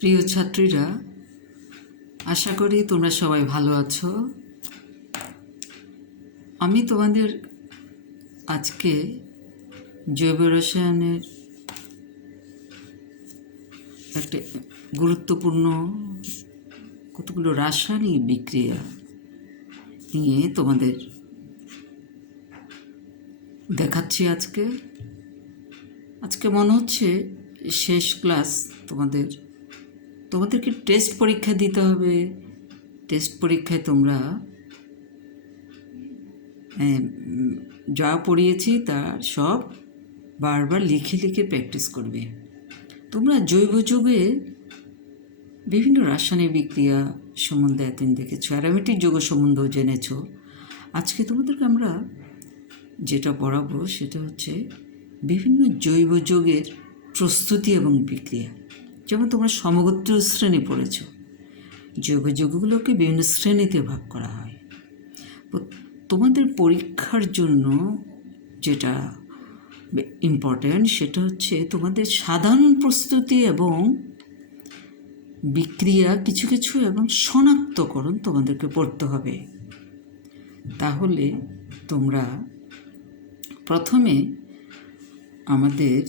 প্রিয় ছাত্রীরা, আশা করি তোমরা সবাই ভালো আছো। আমি তোমাদের আজকে জৈব রসায়নের একটা গুরুত্বপূর্ণ কতগুলো রাসায়নিক বিক্রিয়া নিয়ে তোমাদের দেখাচ্ছি। আজকে মনে হচ্ছে শেষ ক্লাস। তোমাদেরকে টেস্ট পরীক্ষা দিতে হবে। টেস্ট পরীক্ষায় তোমরা যা পড়িয়েছি তা সব বারবার লিখে লিখে প্র্যাকটিস করবে। তোমরা জৈব যৌগের বিভিন্ন রাসায়নিক বিক্রিয়া সম্বন্ধে এতদিন দেখেছো, অ্যারোমেটিক যৌগ সম্বন্ধেও জেনেছ। আজকে তোমাদেরকে আমরা যেটা পড়াবো সেটা হচ্ছে বিভিন্ন জৈব যৌগের প্রস্তুতি এবং বিক্রিয়া। যেমন তোমরা সমগোত্রীয় শ্রেণী পড়েছ, জৈব যৌগগুলোকে বিভিন্ন শ্রেণীতে ভাগ করা হয়। তোমাদের পরীক্ষার জন্য যেটা ইম্পর্ট্যান্ট সেটা হচ্ছে তোমাদের সাধারণ প্রস্তুতি এবং বিক্রিয়া কিছু কিছু এবং শনাক্তকরণ তোমাদেরকে পড়তে হবে। তাহলে তোমরা প্রথমে আমাদের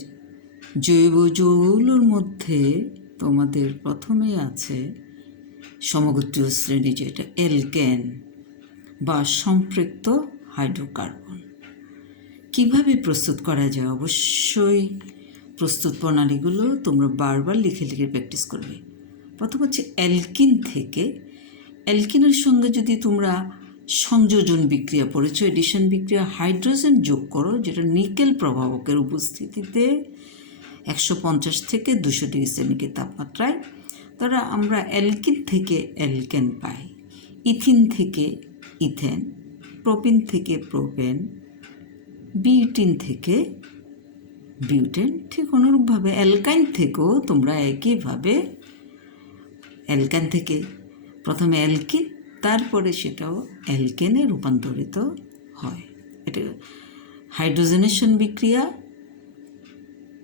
জৈব যৌগগুলোর মধ্যে তোমাদের প্রথমে আছে সমগোত্রীয় শ্রেণী, যেটা অ্যালকেন বা সম্পৃক্ত হাইড্রোকার্বন। কিভাবে প্রস্তুত করা যায়? অবশ্যই প্রস্তুত প্রণালীগুলো তোমরা বারবার লিখে লিখে প্র্যাকটিস করবে। প্রথম হচ্ছে অ্যালকিন থেকে। অ্যালকিনের সঙ্গে যদি তোমরা সংযোজন বিক্রিয়া পড়েছো, এডিশন বিক্রিয়া, হাইড্রোজেন যোগ করো, যেটা নিকেল প্রভাবকের উপস্থিতিতে 150 থেকে 200 ডিগ্রি সেন্টিগ্রেড তাপমাত্রায়, তারা আমরা অ্যালকিন থেকে অ্যালকেন পাই, ইথিন থেকে ইথেন, প্রোপিন থেকে প্রোপেন, বিউটিন থেকে বিউটেন। ঠিক অনুরূপভাবে অ্যালকাইন থেকেও তোমরা একইভাবে অ্যালকাইন থেকে প্রথমে অ্যালকিন, তারপরে সেটাও অ্যালকেনে রূপান্তরিত হয়। এটা হাইড্রোজেনেশন বিক্রিয়া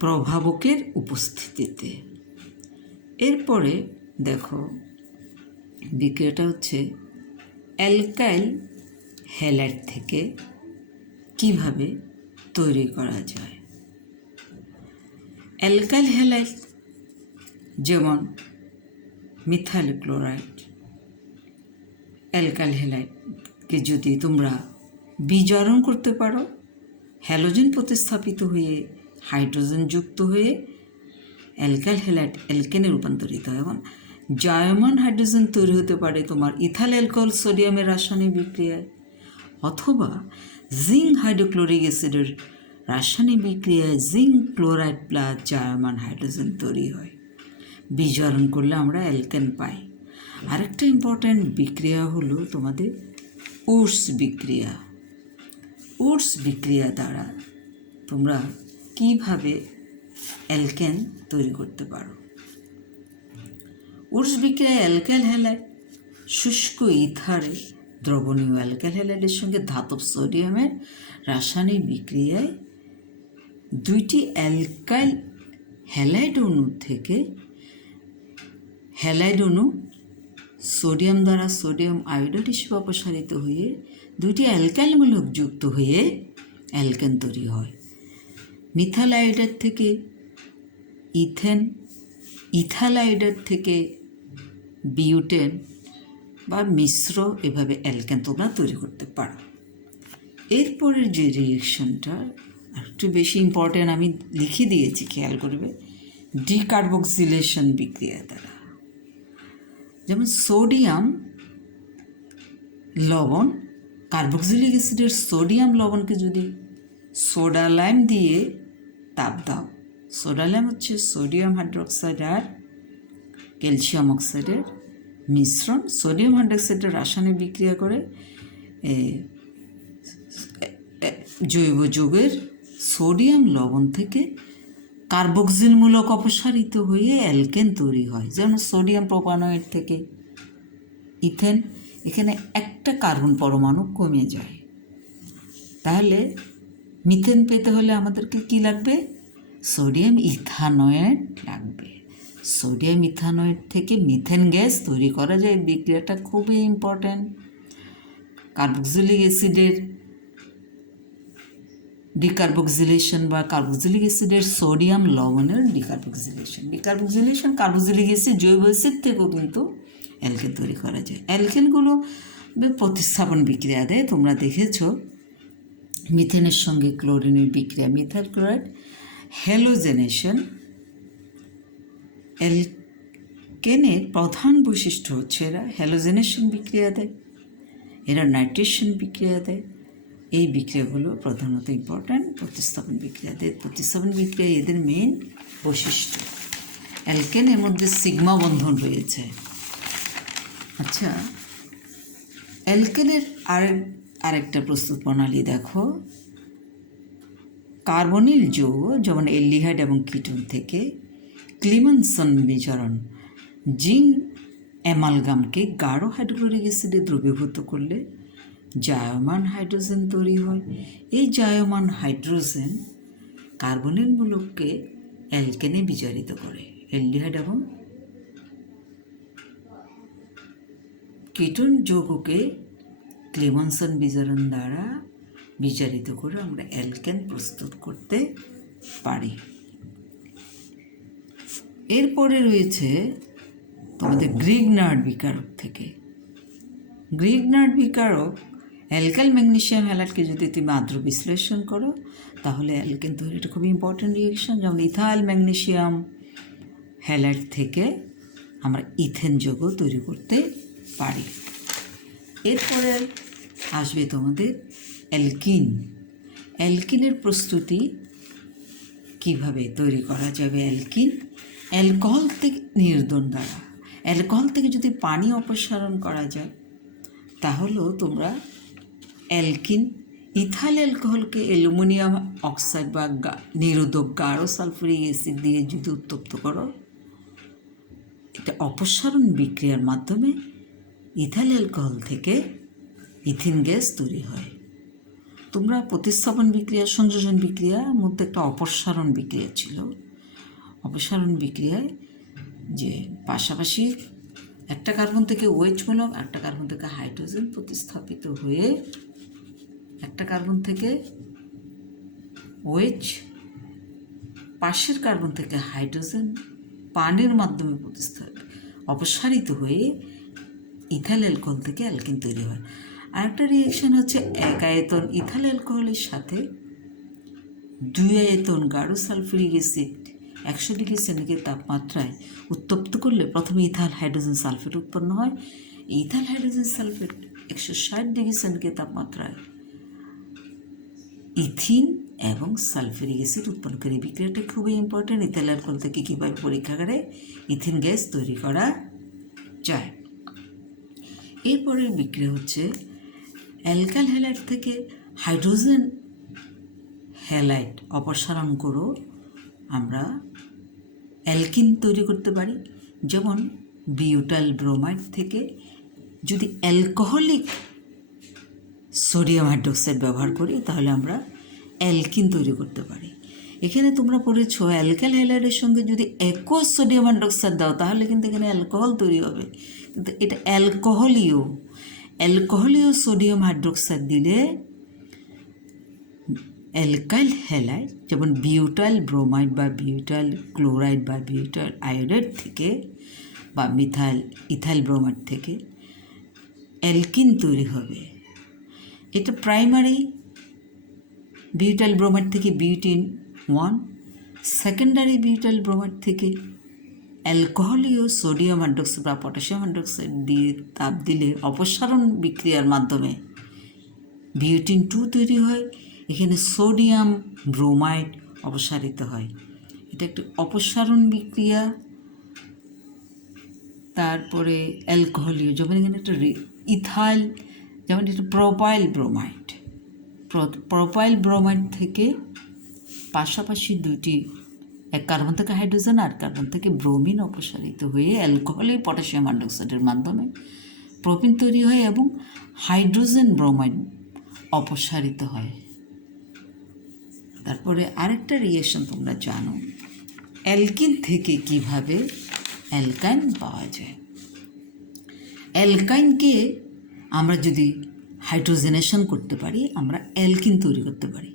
প্রভাবকের উপস্থিতিতে। এরপরে দেখো বিক্রিয়াটা হচ্ছে অ্যালকাইল হ্যালাইড থেকে কিভাবে তৈরি করা যায়। অ্যালকাইল হ্যালাইড যেমন মিথাইল ক্লোরাইড, অ্যালকাইল হ্যালাইডকে যদি তোমরা বিজারণ করতে পারো, হ্যালোজেন প্রতিস্থাপিত হয়ে হাইড্রোজেন যুক্ত হয়ে অ্যালকাইল হ্যালাইড অ্যালকেনে রূপান্তরিত হয়। এবং জায়মান হাইড্রোজেন তৈরি হতে পারে তোমার ইথাইল অ্যালকোহল সোডিয়ামের রাসায়নিক বিক্রিয়ায়, অথবা জিঙ্ক হাইড্রোক্লোরিক অ্যাসিডের রাসায়নিক বিক্রিয়ায় জিঙ্ক ক্লোরাইড প্লাস জায়মান হাইড্রোজেন তৈরি হয়। বিজারণ করলে আমরা অ্যালকেন পাই। আরেকটা ইম্পর্ট্যান্ট বিক্রিয়া হলো তোমাদের উডস বিক্রিয়া। উডস বিক্রিয়া দ্বারা তোমরা কিভাবে অ্যালকেন তৈরি করতে পারো। উডস বিক্রিয়ায় অ্যালকাইল হ্যালাইড শুষ্ক ইথারে দ্রবণীয় অ্যালকাইল হ্যালাইডের সঙ্গে ধাতব সোডিয়ামের রাসায়নিক বিক্রিয়ায় দুইটি অ্যালকাইল হ্যালাইড অণু থেকে হ্যালাইড অণু সোডিয়াম দ্বারা সোডিয়াম আয়োডাইড হিসেবে অপসারিত হয়ে দুইটি অ্যালকাইল মূলক যুক্ত হয়ে অ্যালকেন তৈরি হয়। মিথাইল আয়োডাইড থেকে ইথেন, ইথাইল আয়োডাইড থেকে বিউটেন বা মিশ্র, এভাবে অ্যালকেন তোমরা তৈরি করতে পারো। এরপরের যে রিয়েকশনটা একটু বেশি ইম্পর্ট্যান্ট, আমি লিখে দিয়েছি, খেয়াল করবে। ডিকার্বক্সিলেশন বিক্রিয়া দ্বারা, যেমন সোডিয়াম লবণ, কার্বক্সিলিক অ্যাসিডের সোডিয়াম লবণকে যদি সোডা লাইম দিয়ে তাপ দাও, সোডা লাইম হচ্ছে সোডিয়াম হাইড্রোক্সাইড আর ক্যালসিয়াম অক্সাইডের মিশ্রণ। সোডিয়াম হাইড্রোক্সাইডের রাসায়নিক বিক্রিয়া করে জৈব যৌগের সোডিয়াম লবণ থেকে কার্বক্সিলমূলক অপসারিত হয়ে অ্যালকেন তৈরি হয়। যেমন সোডিয়াম প্রোপানয়েড থেকে ইথেন, এখানে একটা কার্বন পরমাণু কমে যায়। তাহলে মিথেন পেতে হলে আমাদেরকে কি লাগবে? সোডিয়াম ইথানয়েড লাগবে। সোডিয়াম ইথানয়েড থেকে মিথেন গ্যাস তৈরি করা যায়। বিক্রিয়াটা খুবই ইম্পর্ট্যান্ট। কার্বক্সিলিক অ্যাসিডের ডিকার্বক্সিলেশন বা কার্বক্সিলিক অ্যাসিডের সোডিয়াম লবণের ডিকার্বক্সিলেশন কার্বক্সিলিক অ্যাসিড জৈব অ্যাসিড থেকেও কিন্তু অ্যালকেন তৈরি করা যায়। অ্যালকেনগুলো প্রতিস্থাপন বিক্রিয়া দেয়। তোমরা দেখেছো মিথেনের সঙ্গে ক্লোরিনের বিক্রিয়া, মিথাইল ক্লোরাইড। হ্যালোজেনেশন, অ্যালকেনের প্রধান বৈশিষ্ট্য হচ্ছে এরা হ্যালোজেনেশন বিক্রিয়া দেয়, এরা নাইট্রেশন বিক্রিয়া দেয়। এই বিক্রিয়াগুলো প্রধানত ইম্পর্ট্যান্ট প্রতিস্থাপন বিক্রিয়া দেয়। প্রতিস্থাপন বিক্রিয়া এদের মেইন বৈশিষ্ট্য। অ্যালকেনের মধ্যে সিগমা বন্ধন রয়েছে। আচ্ছা, অ্যালকেনের আরেকটা প্রস্তুত প্রণালী দেখো। কার্বনিল যৌগ যেমন অ্যালডিহাইড এবং কিটোন থেকে ক্লিমনসন বিজারণ জিঙ্ক অ্যামালগামকে গাঢ় হাইড্রোক্লোরিক অ্যাসিডে দ্রবীভূত করলে জায়মান হাইড্রোজেন তৈরি হয়। এই জায়মান হাইড্রোজেন কার্বনিল মূলককে অ্যালকেনে বিজারিত করে। অ্যালডিহাইড এবং কিটোন যৌগকে ক্লিমনসন বিজারণ দ্বারা বিজারিত করে আমরা অ্যালকেন প্রস্তুত করতে পারি। এরপরে রয়েছে তোমাদের গ্রিগনার্ড বিকারক থেকে। গ্রিগনার্ড বিকারক অ্যালকাইল ম্যাগনেসিয়াম হ্যালাইডকে যদি তুমি আদ্র বিশ্লেষণ করো তাহলে অ্যালকেন তৈরি, এটা খুবই ইম্পর্টেন্ট রিয়েকশন। যেমন ইথাইল ম্যাগনেসিয়াম হ্যালাইড থেকে আমরা ইথেন যৌগ তৈরি করতে পারি। এরপরে আসবে তোমাদের অ্যালকিন। অ্যালকিনের প্রস্তুতি কিভাবে তৈরি করা যাবে? অ্যালকিন অ্যালকোহল থেকে নির্দন দ্বারা, অ্যালকোহল থেকে যদি পানি অপসারণ করা যায় তাহলেও তোমরা অ্যালকিন ইথাইল অ্যালকোহলকে অ্যালুমিনিয়াম অক্সাইড বা নিরোধক গাঢ় সালফুরিক অ্যাসিড দিয়ে যদি উত্তপ্ত করো, এটা অপসারণ বিক্রিয়ার মাধ্যমে ইথাইল অ্যালকোহল থেকে ইথিন গ্যাস তৈরি হয়। তোমরা প্রতিস্থাপন বিক্রিয়া, সংযোজন বিক্রিয়ার মধ্যে একটা অপসারণ বিক্রিয়া ছিল। অপসারণ বিক্রিয়ায় যে পাশাপাশি একটা কার্বন থেকে OH মূলক, একটা কার্বন থেকে হাইড্রোজেন প্রতিস্থাপিত হয়ে একটা কার্বন থেকে OH, পাশের কার্বন থেকে হাইড্রোজেন পানির মাধ্যমে অপসারিত হয়ে ইথাইল অ্যালকোহল থেকে অ্যালকিন তৈরি হয়। আরেকটা রিয়েকশন হচ্ছে এক আয়তন ইথাইল অ্যালকোহলের সাথে 2 আয়তন গাঢ় সালফুরিক অ্যাসিড 100 ডিগ্রি সেন্টিগ্রেড তাপমাত্রায় উত্তপ্ত করলে প্রথমে ইথাইল হাইড্রোজেন সালফেট উৎপন্ন হয়। Ethyl hydrogen sulphate 160 degree centigrade তাপমাত্রায় ইথিন এবং সালফুরিক অ্যাসিড উৎপন্ন করে। বিক্রিয়াটা খুবই ইম্পর্টেন্ট। ইথাইল অ্যালকোহল থেকে কীভাবে পরীক্ষাগারে ইথিন গ্যাস তৈরি করা যায়। এরপরের বিক্রিয়া হচ্ছে অ্যালকাইল হ্যালাইড থেকে হাইড্রোজেন হ্যালাইড অপসারণ করো আমরা অ্যালকিন তৈরি করতে পারি। যেমন বিউটাইল ব্রোমাইড থেকে যদি অ্যালকোহলিক সোডিয়াম হাইড্রোক্সাইড ব্যবহার করি তাহলে আমরা অ্যালকিন তৈরি করতে পারি। এখানে তোমরা পড়েছ অ্যালকাইল হ্যালাইডের সঙ্গে যদি একোয়াস সোডিয়াম হাইড্রোক্সাইড দাও তাহলে কিন্তু এখানে অ্যালকোহল তৈরি হবে, কিন্তু এটা অ্যালকোহলীয় সোডিয়াম হাইড্রোক্সাইড দিলে অ্যালকাইল হ্যালাইড যেমন বিউটাইল ব্রোমাইড বা বিউটাইল ক্লোরাইড বা বিউটাইল আয়োডাইড থেকে বা ইথাইল ব্রোমাইড থেকে অ্যালকিন তৈরি হবে। এটা প্রাইমারি বিউটাইল ব্রোমাইড থেকে বিউটিন 1, সেকেন্ডারি বিউটাইল ব্রোমাইড থেকে অ্যালকোহলীয় সোডিয়াম হাইড্রোক্সাইড বা পটাশিয়াম হাইড্রোক্সাইড দিয়ে তাপ দিলে অপসারণ বিক্রিয়ার মাধ্যমে বিউটিন 2 তৈরি হয়। এখানে সোডিয়াম ব্রোমাইড অপসারিত হয়। এটা একটি অপসারণ বিক্রিয়া। তারপরে অ্যালকোহলীয় যেমন এখানে একটা ইথাইল, যেমন এটা প্রোপাইল ব্রোমাইড থেকে পাশাপাশি দুইটি, এক কার্বন থেকে হাইড্রোজেন আর কার্বন থেকে ব্রোমিন অপসারিত হয়ে অ্যালকোহলে পটাশিয়াম হাইড্রোক্সাইডের মাধ্যমে প্রোপিন তৈরি হয় এবং হাইড্রোজেন ব্রোমাইড অপসারিত হয়। তারপরে আরেকটা রিয়েকশন তোমরা জানো অ্যালকিন থেকে কিভাবে অ্যালকাইন পাওয়া যায়। অ্যালকাইনকে আমরা যদি হাইড্রোজেনেশন করতে পারি, আমরা অ্যালকিন তৈরি করতে পারি।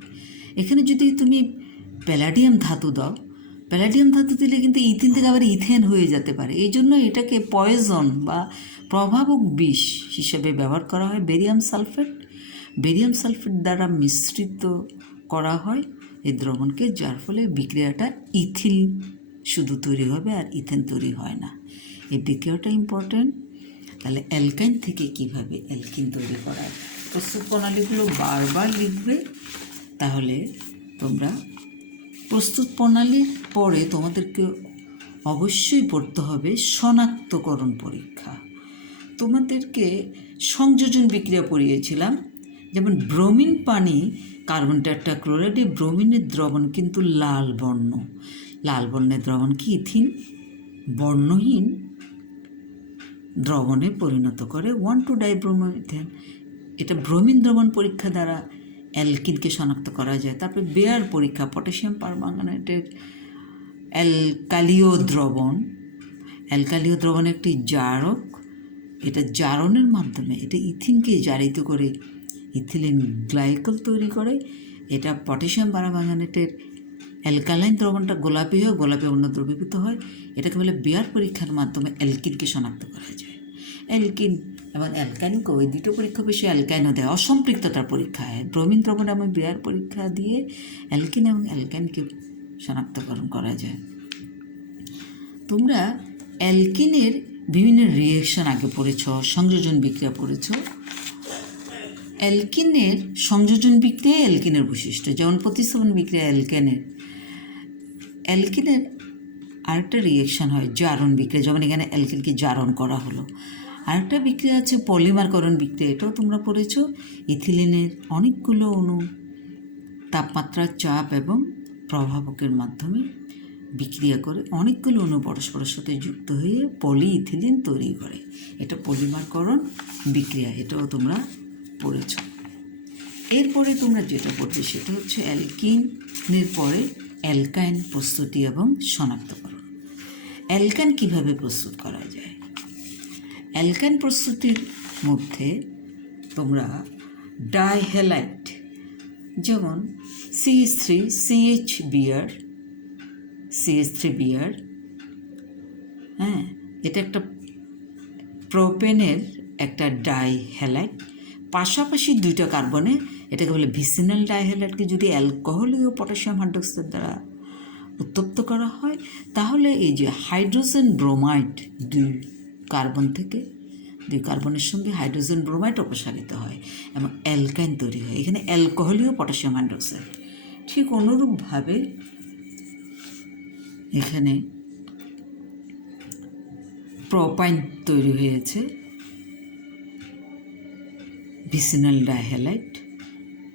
এখানে যদি তুমি প্যালাডিয়াম ধাতু দাও, প্যালাডিয়াম ধাতু দিলে কিন্তু ইথিন থেকে আবার ইথেন হয়ে যেতে পারে। এই জন্য এটাকে পয়জন বা প্রভাবক বিষ হিসেবে ব্যবহার করা হয়। বেরিয়াম সালফেট দ্বারা মিশ্রিত করা হয় এই দ্রবণকে, যার ফলে বিক্রিয়াটা ইথিল শুধু তৈরি হবে আর ইথেন তৈরি হয় না। এই বিক্রিয়াটা ইম্পর্ট্যান্ট। তাহলে অ্যালকাইন থেকে কীভাবে অ্যালকিন তৈরি করা যায়, প্রস্তুত প্রণালীগুলো বারবার লিখবে। তাহলে তোমরা প্রস্তুত প্রণালীর পরে তোমাদেরকে অবশ্যই পড়তে হবে শনাক্তকরণ পরীক্ষা। তোমাদেরকে সংযোজন বিক্রিয়া পড়িয়েছিলাম, যেমন ব্রোমিন পানি কার্বন টেট্রাক্লোরাইড, ব্রোমিনের দ্রবণ কিন্তু লাল বর্ণের দ্রবণ কি ইথিন বর্ণহীন দ্রবণে পরিণত করে 1,2-ডাইব্রোমোইথেন। এটা ব্রোমিন দ্রবণ পরীক্ষা দ্বারা অ্যালকিনকে শনাক্ত করা যায়। তারপরে বেয়ার পরীক্ষা, পটাশিয়াম পারম্যাঙ্গানেটের অ্যালকালীয় দ্রবণ একটি জারক। এটা জারণের মাধ্যমে এটা ইথিনকে জারিত করে ইথিলিন গ্লাইকল তৈরি করে। এটা পটাশিয়াম পারম্যাঙ্গানেটের অ্যালকালাইন দ্রবণটা গোলাপি অন্য দ্রবীভূত হয়। এটাকে বলে বেয়ার পরীক্ষার মাধ্যমে অ্যালকিনকে শনাক্ত করা যায়। অ্যালকিন এবং অ্যালকাইনকে ওই দুটো পরীক্ষা বেশি অ্যালকাইনও দেয়, অসম্পৃক্ততার পরীক্ষা হয়। ব্রোমিন দ্রবণে আমি বেয়ার পরীক্ষা দিয়ে অ্যালকিন এবং অ্যালকাইনকে শনাক্তকরণ করা যায়। তোমরা অ্যালকিনের বিভিন্ন রিয়েকশন আগে পড়েছ, সংযোজন বিক্রিয়া পড়েছ। অ্যালকিনের সংযোজন বিক্রিয়া অ্যালকিনের বৈশিষ্ট্য, যেমন প্রতিস্থাপন বিক্রিয়া অ্যালকিনের আরেকটা রিয়েকশন হয় জারণ বিক্রিয়া, যেমন এখানে অ্যালকিনকে জারণ করা হলো। আরেকটা বিক্রিয়া আছে পলিমারকরণ বিক্রিয়া, এটাও তোমরা পড়েছ। ইথিলিনের অনেকগুলো অণু তাপমাত্রার চাপ এবং প্রভাবকের মাধ্যমে বিক্রিয়া করে অনেকগুলো অণু পরস্পরের সাথে যুক্ত হয়ে পলিইথিলিন তৈরি করে। এটা পলিমারকরণ বিক্রিয়া, এটাও তোমরা পড়েছ। এরপরে তোমরা যেটা পড়বে সেটা হচ্ছে অ্যালকিনের পরে অ্যালকাইন প্রস্তুতি এবং শনাক্তকরণ। অ্যালকাইন কীভাবে প্রস্তুত করা যায়? অ্যালকাইন প্রস্তুতির মধ্যে তোমরা ডাইহ্যালাইড, যেমন CH3Br, হ্যাঁ, এটা একটা প্রোপেনের একটা ডাইহ্যালাইড। পাশাপাশি দুইটা কার্বনে, এটাকে বলে ভিসিনাল ডাইহ্যালাইডকে যদি অ্যালকোহলীয় পটাশিয়াম হাইড্রোক্সাইড দ্বারা উত্তপ্ত করা হয়, তাহলে এই যে হাইড্রোজেন ব্রোমাইড দুই কার্বনের সঙ্গে হাইড্রোজেন ব্রোমাইড অপসারিত হয় এবং অ্যালকাইন তৈরি হয়। এখানে অ্যালকোহলীয় পটাশিয়াম হাইড্রোক্সাইড। ঠিক অনুরূপভাবে এখানে প্রোপাইন তৈরি হয়েছে, ভিসিনাল ডাইহ্যালাইড।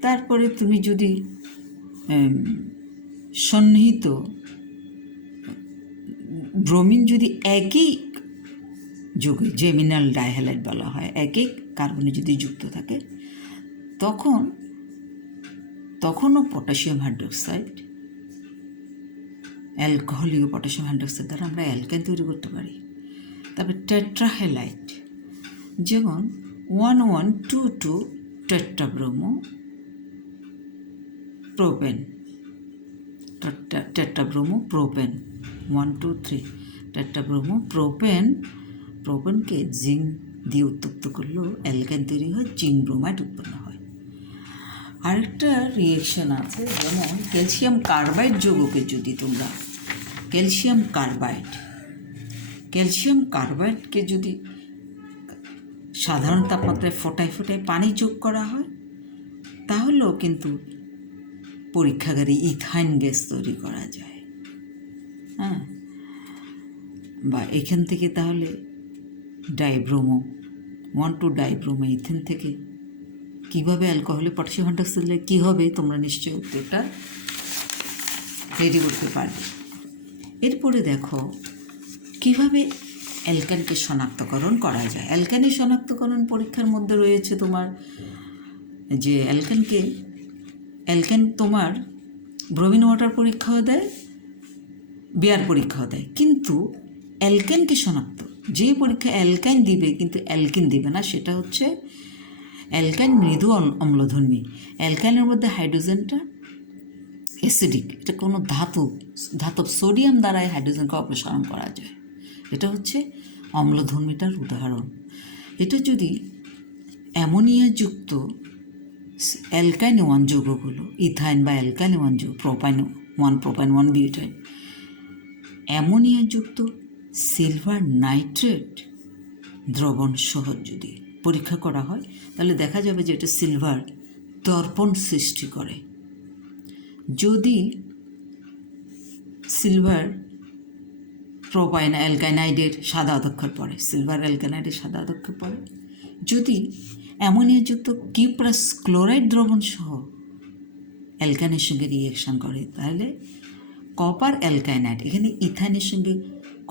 তারপরে তুমি যদি সন্নিহিত ব্রোমিন যদি একই যোগে, জেমিনাল ডাইহ্যালাইড বলা হয়, একই কার্বনে যদি যুক্ত থাকে, তখনও পটাশিয়াম হাইড্রোক্সাইড, অ্যালকোহলীয় পটাশিয়াম হাইড্রোক্সাইড দ্বারা আমরা অ্যালকাইন তৈরি করতে পারি। তারপরে টেট্রাহ্যালাইড, যেমন 1,1,2,2 টেট্রাব্রোমো প্রোপেন, 1, 2, 3 টেট্রাব্রোমো প্রোপেনকে জিঙ্ক দিয়ে উত্তপ্ত করলেও অ্যালকাইন তৈরি হয়, জিঙ্ক ব্রোমাইড উৎপন্ন হয়। আরেকটা রিয়েকশন আছে, যেমন ক্যালসিয়াম কার্বাইড যৌগকে যদি তোমরা ক্যালসিয়াম কার্বাইডকে যদি সাধারণ তাপমাত্রায় ফোটায় পানি যোগ করা হয়, তাহলেও কিন্তু পরীক্ষাগারে ইথাইন গ্যাস তৈরি করা যায়। হ্যাঁ, বা এখান থেকে তাহলে ডাইব্রোমো 1,2-ডাইব্রোমো ইথেন থেকে কীভাবে অ্যালকোহলে পটাশিয়াম হাইড্রোক্সাইড কী হবে, তোমরা নিশ্চয়ই উত্তরটা রেডি করতে পারবে। এরপরে দেখো কীভাবে অ্যালকাইনকে শনাক্তকরণ করা যায়। অ্যালকাইনের শনাক্তকরণ পরীক্ষার মধ্যে রয়েছে তোমার যে অ্যালকাইন তোমার ব্রোমিন ওয়াটার পরীক্ষাও দেয়, বেয়ার পরীক্ষাও দেয়, কিন্তু অ্যালকেনকে শনাক্ত, যে পরীক্ষা অ্যালকাইন দিবে কিন্তু অ্যালকিন দিবে না, সেটা হচ্ছে অ্যালকাইন মৃদু অম্লধর্মী। অ্যালকাইনের মধ্যে হাইড্রোজেনটা অ্যাসিডিক, এটা কোনো ধাতব সোডিয়াম দ্বারাই হাইড্রোজেনকে অপসারণ করা যায়। এটা হচ্ছে অম্লধর্মীটার উদাহরণ। এটা যদি অ্যামোনিয়াযুক্ত অ্যালকাইন 1 যৌগগুলো, ইথাইন বা অ্যালকাইন 1 যৌগ, প্রোপাইন 1 বিউটাইন, অ্যামোনিয়াযুক্ত সিলভার নাইট্রেট দ্রবণ সহ যদি পরীক্ষা করা হয়, তাহলে দেখা যাবে যে এটা সিলভার দর্পণ সৃষ্টি করে। যদি সিলভার প্রোপাইন অ্যালকাইনাইডের সাদা আদক্ষর পড়ে, সিলভার অ্যালকাইনাইডের সাদা আদক্ষর পড়ে, যদি অ্যামোনিয়াযুক্ত কিউপ্রাস ক্লোরাইড দ্রবণ সহ অ্যালকাইনের সঙ্গে রিয়েকশন করে, তাহলে কপার অ্যালকাইনাইড, এখানে ইথাইনের সঙ্গে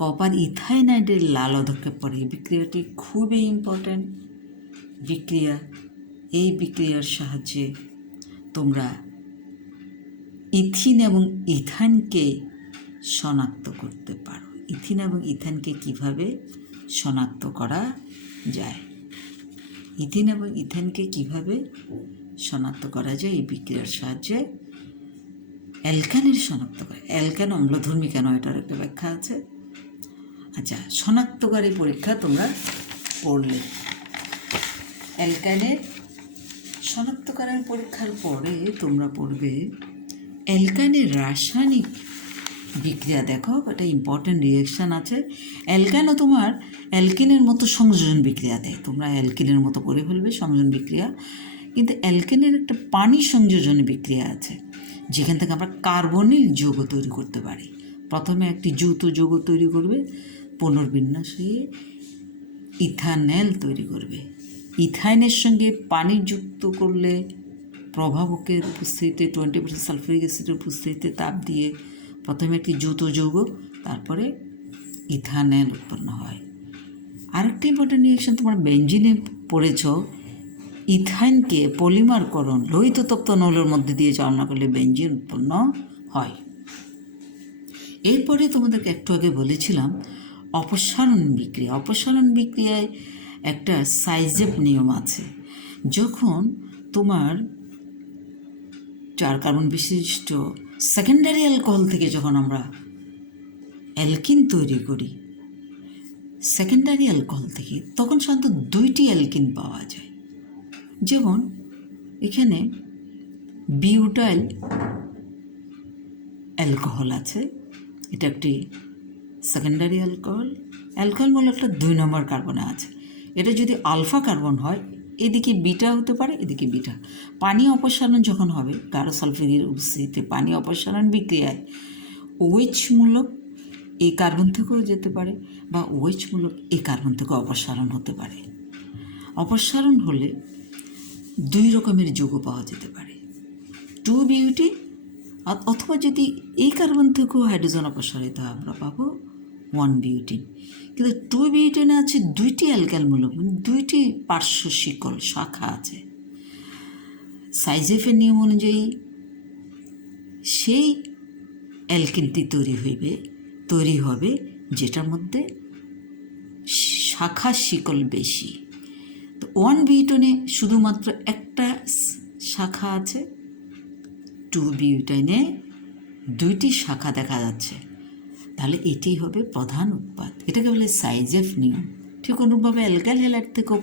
কপার ইথাইনাইডের লাল আদক্ষেপ পড়ে। এই বিক্রিয়াটি খুবই ইম্পর্ট্যান্ট বিক্রিয়া। এই বিক্রিয়ার সাহায্যে তোমরা ইথিন এবং ইথানকে শনাক্ত করতে পারো। ইথিন এবং ইথানকে কিভাবে শনাক্ত করা যায়, ইথিন এবং ইথানকে কিভাবে শনাক্ত করা যায় এই বিক্রিয়ার সাহায্যে অ্যালকানের শনাক্ত করে। অ্যালকান অম্লধর্মী কেন, এটার একটা ব্যাখ্যা আছে। আচ্ছা, শনাক্তকারী পরীক্ষা তোমরা পড়লে, অ্যালকানের শনাক্তকারী পরীক্ষার পরে তোমরা পড়বে অ্যালকানের রাসায়নিক বিক্রিয়া। দেখো, একটা ইম্পর্ট্যান্ট রিয়েকশান আছে। অ্যালকানও তোমার অ্যালকিনের মতো সংযোজন বিক্রিয়া দেয়, তোমরা অ্যালকিনের মতো করে ফেলবে সংযোজন বিক্রিয়া, কিন্তু অ্যালকেনের একটা পানি সংযোজন বিক্রিয়া আছে, যেখান থেকে আমরা কার্বনিল যৌগ তৈরি করতে পারি। প্রথমে একটি যৌথ যৌগ তৈরি করবে, পুনর্বিন্যাস হয়ে ইথানল তৈরি করবে। ইথাইনের সঙ্গে পানি যুক্ত করলে প্রভাবকের উপস্থিতিতে 20% সালফিউরিক অ্যাসিডের উপস্থিতিতে তাপ দিয়ে প্রথমে একটি যৌথ যৌগ, তারপরে ইথানল উৎপন্ন হয়। আরেকটি ইম্পর্টেন্ট রিয়েকশন তোমরা বেঞ্জিনে পড়েছ, ইথাইনকে পলিমারকরণ লোহিত তপ্ত নৌলের মধ্যে দিয়ে চালনা করলে বেঞ্জিন উৎপন্ন হয়। এরপরে তোমাদেরকে একটু আগে বলেছিলাম অপসারণ বিক্রিয়া। অপসারণ বিক্রিয়ায় একটা সাইজেপ নিয়ম আছে। যখন তোমার 4 কার্বন বিশিষ্ট সেকেন্ডারি অ্যালকোহল থেকে যখন আমরা অ্যালকিন তৈরি করি, সেকেন্ডারি অ্যালকোহল থেকে, তখন সাধারণত 2টি অ্যালকিন পাওয়া যায়। যেমন এখানে বিউটাইল অ্যালকোহল আছে, এটা একটি সেকেন্ডারি অ্যালকোহল। অ্যালকোহল বলে একটা 2 নম্বর কার্বনে আছে। এটা যদি আলফা কার্বন হয়, এদিকে বিটা হতে পারে, এদিকে বিটা। পানি অপসারণ যখন হবে গাঢ় সালফিউরিকের উপস্থিতিতে, পানি অপসারণ বিক্রিয়ায় OH মূলক এই কার্বন থেকেও যেতে পারে, বা OH মূলক এই কার্বন থেকে অপসারণ হতে পারে। অপসারণ হলে 2 রকমের যৌগ পাওয়া যেতে পারে, 2 বিউটি, অথবা যদি এই কার্বন থেকেও হাইড্রোজেন অপসারিত হয় আমরা পাবো 1 বিউটিন। কিন্তু 2 বিউটিনে আছে 2টি অ্যালকাইল মূলক, মানে 2টি পার্শ্ব শিকল শাখা আছে। সাইজেফের নিয়ম অনুযায়ী সেই অ্যালকিনটি তৈরি হবে যেটার মধ্যে শাখা শিকল বেশি। তো 1 বিউটেনে শুধুমাত্র একটা শাখা আছে, 2 বিউটেনে 2টি শাখা দেখা যাচ্ছে, তাহলে এটি হবে প্রধান উৎপাদ। এটাকে বলে সাইজেফ নিয়ম। ঠিক অনুরূপভাবে অ্যালকাইল হ্যালাইড থেকেও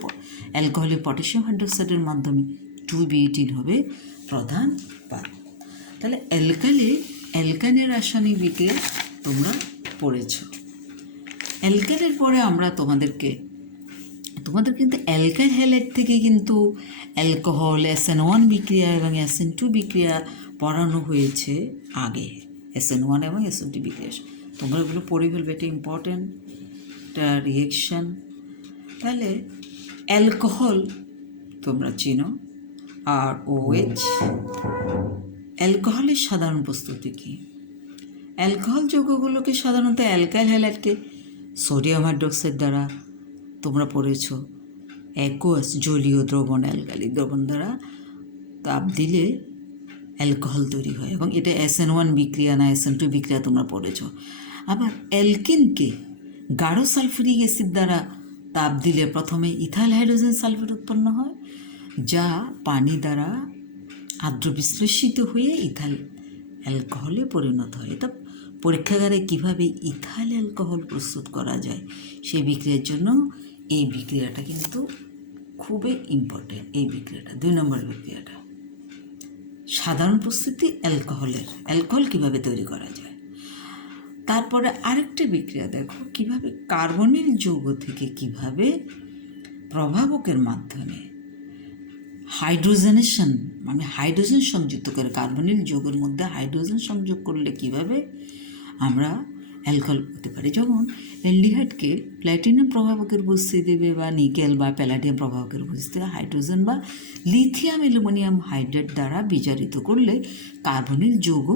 অ্যালকোহলিক পটাশিয়াম হাইড্রোক্সাইডের মাধ্যমে 2 বিউটিন হবে প্রধান উৎপাদ। তাহলে অ্যালকাইনের রাসায়নিক বিক্রিয়া তোমরা পড়েছ। অ্যালকাইলের পরে আমরা তোমাদের কিন্তু অ্যালকাইল হ্যালাইড থেকে কিন্তু অ্যালকোহল, SN1 বিক্রিয়া এবং SN2 বিক্রিয়া পড়ানো হয়েছে আগে। SN1 এবং SN2 বিক্রিয়া তোমরা এগুলো পড়ে ফেলবে, এটা ইম্পর্ট্যান্ট একটা রিয়েকশান। তাহলে অ্যালকোহল তোমরা চিনো, আর OH। অ্যালকোহলের সাধারণ প্রস্তুতি কী? অ্যালকোহল যৌগগুলোকে সাধারণত অ্যালকাইল হ্যালাইডকে সোডিয়াম হাইড্রোক্সাইড দ্বারা তোমরা পড়েছ, অ্যাকুয়াস জলীয় দ্রবণ, অ্যালকালিক দ্রবণ দ্বারা তাপ দিলে অ্যালকোহল তৈরি হয়, এবং এটা SN1 বিক্রিয়া না SN2 বিক্রিয়া তোমরা পড়েছ। আবার অ্যালকিনকে গাঢ় সালফুরিক অ্যাসিড দ্বারা তাপ দিলে প্রথমে ইথাইল হাইড্রোজেন সালফেট উৎপন্ন হয়, যা পানি দ্বারা আর্দ্র বিশ্লেষিত হয়ে ইথাইল অ্যালকোহলে পরিণত হয়। এটা পরীক্ষাগারে কীভাবে ইথাইল অ্যালকোহল প্রস্তুত করা যায় সেই বিক্রিয়ার জন্য এই বিক্রিয়াটা কিন্তু খুবই ইম্পর্টেন্ট। এই বিক্রিয়াটা 2 নম্বর বিক্রিয়াটা। সাধারণ প্রস্তুতি অ্যালকোহল কীভাবে তৈরি করা যায়। তারপরে আরেকটা বিক্রিয়া দেখো কিভাবে কার্বনিল যৌগ থেকে কিভাবে প্রভাবকের মাধ্যমে হাইড্রোজেনেশন মানে হাইড্রোজেন সংযুক্ত করে, কার্বনিল যৌগের মধ্যে হাইড্রোজেন সংযোগ করলে কিভাবে আমরা অ্যালকোহল হতে পারি। যেমন অ্যালডিহাইডকে প্ল্যাটিনাম প্রভাবকের উপস্থিতি দেবে বা নিকেল বা প্যালাডিয়াম প্রভাবকের উপস্থিতি হাইড্রোজেন বা লিথিয়াম অ্যালুমিনিয়াম হাইড্রেট দ্বারা বিজারিত করলে কার্বনিল যৌগ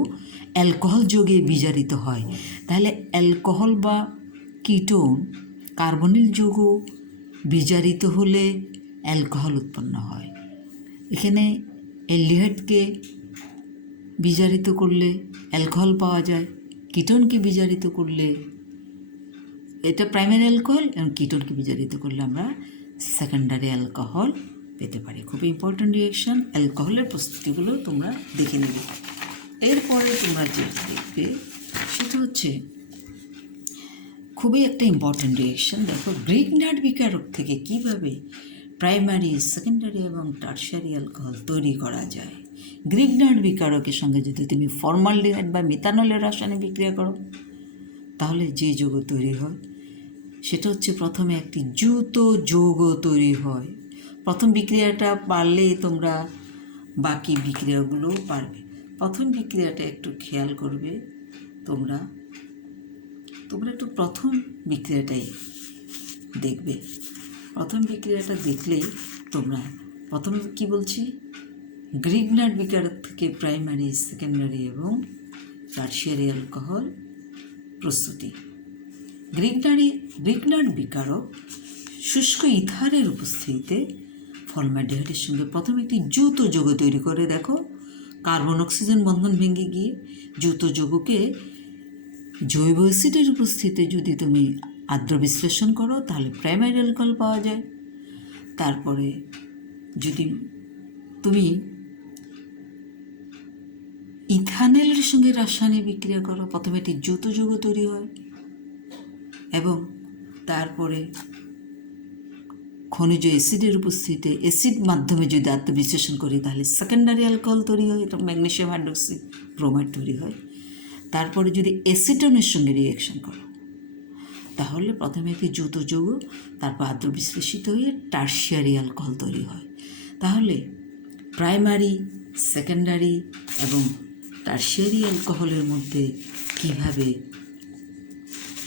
অ্যালকোহল যোগে বিজারিত হয়। তাহলে অ্যালকোহল বা কিটোন কার্বনিল যৌগ বিজারিত হলে অ্যালকোহল উৎপন্ন হয়। এখানে অ্যালডিহাইডকে বিজারিত করলে অ্যালকোহল পাওয়া যায়, কিটোনকে বিজারিত করলে এটা প্রাইমারি অ্যালকোহল এবং কিটোনকে বিজারিত করলে আমরা সেকেন্ডারি অ্যালকোহল পেতে পারি। খুব ইম্পর্ট্যান্ট রিয়েকশন। অ্যালকোহলের প্রস্তুতিগুলো তোমরা দেখে নেবে। এরপরে তোমরা যেটা দেখবে সেটা হচ্ছে খুবই একটা ইম্পর্ট্যান্ট রিয়েকশন। দেখো গ্রিগনার্ড বিকারক থেকে কিভাবে প্রাইমারি, সেকেন্ডারি এবং টারশিয়ারি অ্যালকোহল তৈরি করা যায়। গ্রিগনার্ড বিকারকের সঙ্গে যদি তুমি ফর্মালডিহাইড বা মিথানলের রাসায়নিক বিক্রিয়া করো তাহলে যে যৌগ তৈরি হয় সেটা হচ্ছে প্রথমে একটি যৌথ যৌগ তৈরি হয়। প্রথম বিক্রিয়াটা পারলেই তোমরা বাকি বিক্রিয়াগুলোও পারবে। প্রথম বিক্রিয়াটা একটু খেয়াল করবে তোমরা একটু প্রথম বিক্রিয়াটাই দেখবে। প্রথম বিক্রিয়াটা দেখলেই তোমরা প্রথম কি বলছি, গ্রিগনার্ড বিকারক থেকে প্রাইমারি, সেকেন্ডারি এবং টারশিয়ারি অ্যালকোহল প্রস্তুতি। গ্রিগনার্ড বিকারক শুষ্ক ইথারের উপস্থিতিতে ফর্মালডিহাইডের সঙ্গে প্রথমে একটি যৌথ যৌগ তৈরি করে। দেখো কার্বন অক্সিজেন বন্ধন ভেঙে গিয়ে যৌথ যৌগকে জৈব অ্যাসিডের উপস্থিতিতে যদি তুমি আর্দ্র বিশ্লেষণ করো তাহলে প্রাইমারি অ্যালকোহল পাওয়া যায়। তারপরে যদি তুমি ইথানলের সঙ্গে রাসায়নিক বিক্রিয়া করো প্রথমে একটি যৌথ যৌগ তৈরি হয় এবং তারপরে খনিজ অ্যাসিডের উপস্থিতিতে অ্যাসিড মাধ্যমে যদি আর্দ্র বিশ্লেষণ করি তাহলে সেকেন্ডারি অ্যালকোহল তৈরি হয়, এটা ম্যাগনেসিয়াম হাইড্রোক্সি ব্রোমাইড তৈরি হয়। তারপরে যদি অ্যাসিটনের সঙ্গে রিয়েকশন করো তাহলে প্রথমে একটি যৌথ যৌগ তারপর আর্দ্র বিশ্লেষিত হয়ে টারশিয়ারি অ্যালকোহল তৈরি হয়। তাহলে প্রাইমারি, সেকেন্ডারি এবং টারশিয়ারি অ্যালকোহলের মধ্যে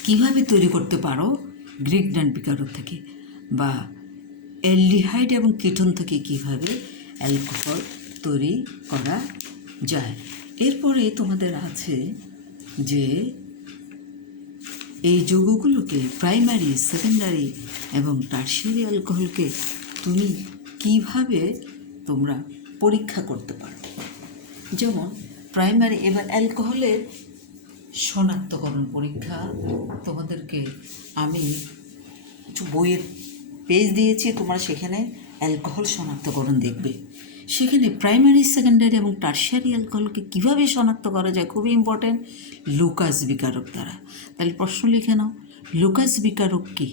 কিভাবে তৈরি করতে পারো গ্রিগনার্ড বিকারক থেকে, বা অ্যালডিহাইড এবং কিটোন থেকে কিভাবে অ্যালকোহল তৈরি করা যায়। এরপরে তোমাদের আছে যে এই যৌগগুলোকে প্রাইমারি, সেকেন্ডারি এবং টারশিয়ারি অ্যালকোহলকে তুমি কিভাবে তোমরা পরীক্ষা করতে পারো। যেমন প্রাইমারি, এবার অ্যালকোহলের শনাক্তকরণ পরীক্ষা তোমাদেরকে আমি কিছু বইয়ের পেজ দিয়েছি, তোমরা সেখানে অ্যালকোহল শনাক্তকরণ দেখবে। সেখানে প্রাইমারি, সেকেন্ডারি এবং টারশিয়ারি অ্যালকোহলকে কীভাবে শনাক্ত করা যায় খুবই ইম্পর্ট্যান্ট, লুকাস বিকারক দ্বারা। তাহলে প্রশ্ন লিখে নাও, লুকাস বিকারক কী?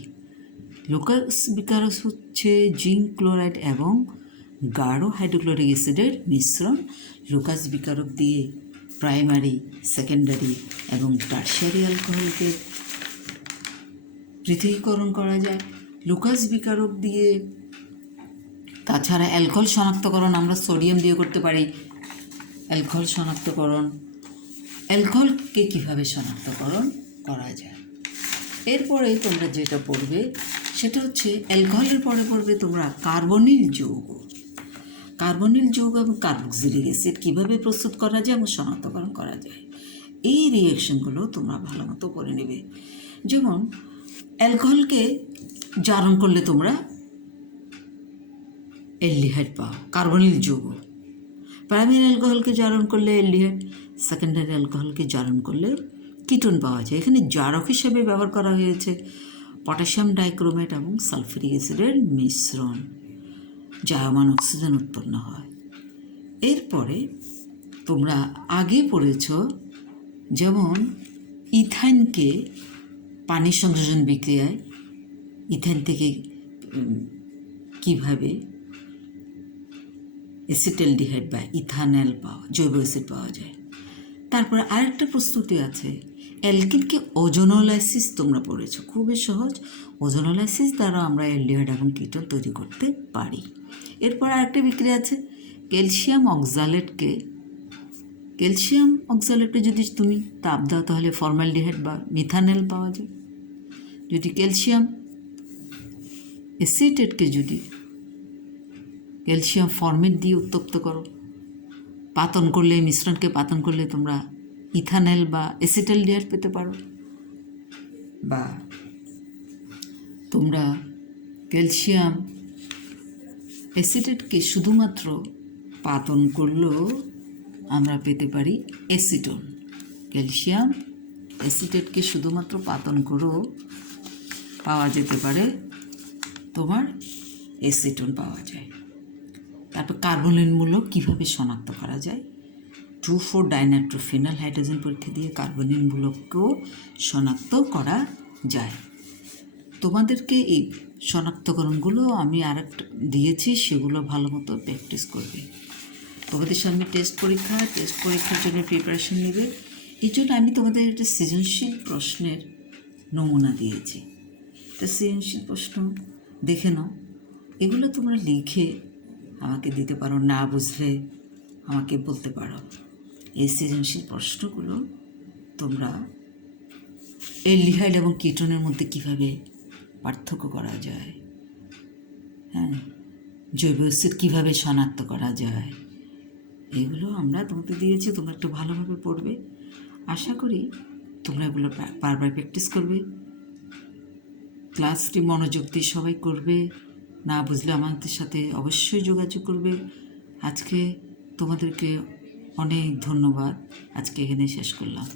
লুকাস বিকারক হচ্ছে জিঙ্ক ক্লোরাইড এবং গাঢ় হাইড্রোক্লোরিক অ্যাসিডের মিশ্রণ। লুকাস বিকারক দিয়ে প্রাইমারি, সেকেন্ডারি এবং টারশিয়ারি অ্যালকোহলকে পৃথকীকরণ করা যায়। লুকাস বিকারক দিয়ে তাছাড়া অ্যালকোহল শনাক্তকরণ আমরা সোডিয়াম দিয়ে করতে পারি। অ্যালকোহল শনাক্তকরণ, অ্যালকোহলকে কীভাবে শনাক্তকরণ করা যায়। এরপরে তোমরা যেটা পড়বে সেটা হচ্ছে অ্যালকোহলের পরে পড়বে তোমরা কার্বনিল যৌগ এবং কার্বক্সিলিক অ্যাসিড কীভাবে প্রস্তুত করা যায় এবং শনাক্তকরণ করা যায়। এই রিয়েকশনগুলো তোমরা ভালো মতো করে নেবে। যেমন অ্যালকোহলকে জারণ করলে তোমরা অ্যালডিহাইড পাও, কার্বনিল যৌগ। প্রাইমারি অ্যালকোহলকে জারণ করলে অ্যালডিহাইড, সেকেন্ডারি অ্যালকোহলকে জারণ করলে কিটোন পাওয়া যায়। এখানে জারক হিসেবে ব্যবহার করা হয়েছে পটাশিয়াম ডাইক্রোমেট এবং সালফিউরিক অ্যাসিডের মিশ্রণ, জায়মান অক্সিজেন উৎপন্ন হয়। এরপরে তোমরা আগে পড়েছ যেমন ইথাইনকে পানির সংযোজন বিক্রিয়ায় ইথাইন থেকে কীভাবে অ্যাসিটালডিহাইড বা ইথানল জৈব অ্যাসিড পাওয়া যায়। তারপরে আরেকটা প্রস্তুতি আছে, অ্যালকিনকে ওজোনোলাইসিস তোমরা পড়েছো, খুবই সহজ। ওজোনোলাইসিস দ্বারা আমরা অ্যালডিহাইড এবং কিটোন তৈরি করতে পারি। এরপর আরেকটা বিক্রিয়া আছে, ক্যালসিয়াম অক্সালেটকে যদি তুমি তাপ দাও তাহলে ফর্মালডিহাইড বা মিথানল পাওয়া যায়। যদি ক্যালসিয়াম অ্যাসিটেটকে যদি ক্যালসিয়াম ফর্মেট দিয়ে উত্তপ্ত করো, পাতন করলে, মিশ্রণকে পাতন করলে তোমরা ইথানল বা অ্যাসিটালডিহাইড পেতে পারো। বা তোমরা ক্যালসিয়াম অ্যাসিটেটকে শুধুমাত্র পাতন করলেও আমরা পেতে পারি অ্যাসিটোন। ক্যালসিয়াম অ্যাসিটেটকে শুধুমাত্র পাতন করেও পাওয়া যেতে পারে তোমার অ্যাসিটোন পাওয়া যায়। তারপর কার্বনের মূল্য কীভাবে শনাক্ত করা যায়, 2,4-ডাইনাইট্রোফিনাল হাইড্রোজেন পরীক্ষা দিয়ে কার্বনের মূলককেও শনাক্ত করা যায়। তোমাদেরকে এই শনাক্তকরণগুলো আমি আরেকটা দিয়েছি, সেগুলো ভালো মতো প্র্যাকটিস করবে। তোমাদের সামনে টেস্ট পরীক্ষার জন্য প্রিপারেশন নেবে। এই জন্য আমি তোমাদের একটা সৃজনশীল প্রশ্নের নমুনা দিয়েছি। তা সৃজনশীল প্রশ্ন দেখে নাও, এগুলো তোমরা লিখে আমাকে দিতে পারো, না বুঝলে আমাকে বলতে পারো। এই সৃজনশীল প্রশ্নগুলো তোমরা অ্যালডিহাইড এবং কিটোনের মধ্যে কীভাবে পার্থক্য করা যায়, জৈব অ্যাসিড কীভাবে শনাক্ত করা যায়, এগুলো আমরা তোমাদের দিয়েছি। তোমরা একটু ভালোভাবে পড়বে। আশা করি তোমরা এগুলো বারবার প্র্যাকটিস করবে। ক্লাসটি মনোযোগ দিয়ে সবাই করবে। না বুঝলে আমাদের সাথে অবশ্যই যোগাযোগ করবে। আজকে তোমাদেরকে অনেক ধন্যবাদ। আজকে এখানে শেষ করলাম।